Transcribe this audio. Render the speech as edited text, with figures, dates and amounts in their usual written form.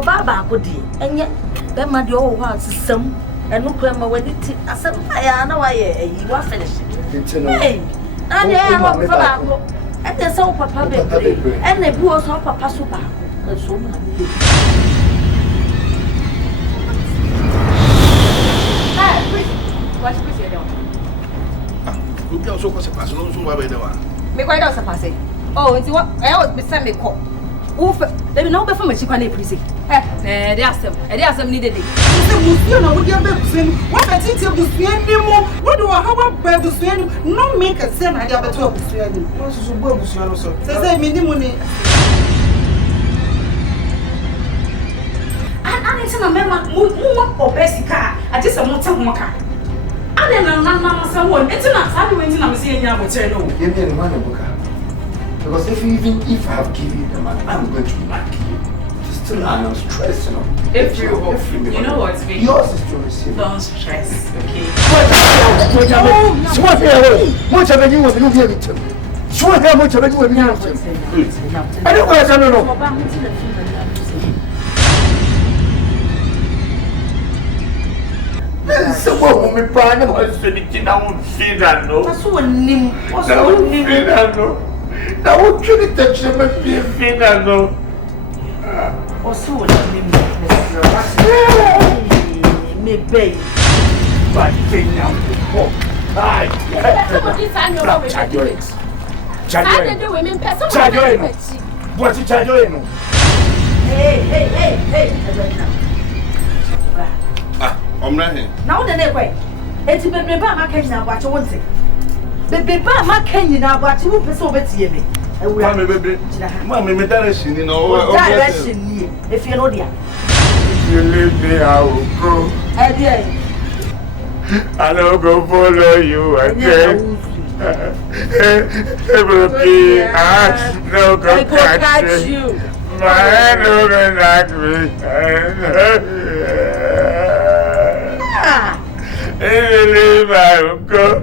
Baba could be, and yet, then my dear old house is some, and look where my wedding I said, I know you are finished. Hey, and and there's all papa baby, and the boys of papa super. So what's you also was a person who me quite out a oh, it's what I always be sent me call. Oof, they know before me, she can't appreciate. Eh, they asked them needed it. You know, what you're what I think you'll be anymore. What do I have a baby to no make a same idea better of Sweden? What's so bogus, you know, so say, me the money. I said, a member, move or basic car. I just a motor mocker. I didn't know someone. It's not happening. I'm seeing you with you. Give me the money, because if I have given you the money, I'm going to like you. Still, I'm stressed, you know. If you know what's being yours is to receive. Don't stress, okay? What much of you will be able to? Sure, how much of it will be able to? I don't know. Someone will be buying a house to down, see that no. That's what name was no. Now, what can you touch them and be a finna no? Or so what name me baby. But thing now. Hi. Charge your eggs. What's it charge your eggs? Hey. I'm not here. Now the next way. It's baby my can now watch one thing. Baby my can now watch you so better me. Mammy baby. Mammy me direction you know. Direction if you know dear. You leave me I will go. I don't go follow you again. Everybody ask no go catch you. My no go catch me. Leave I will go.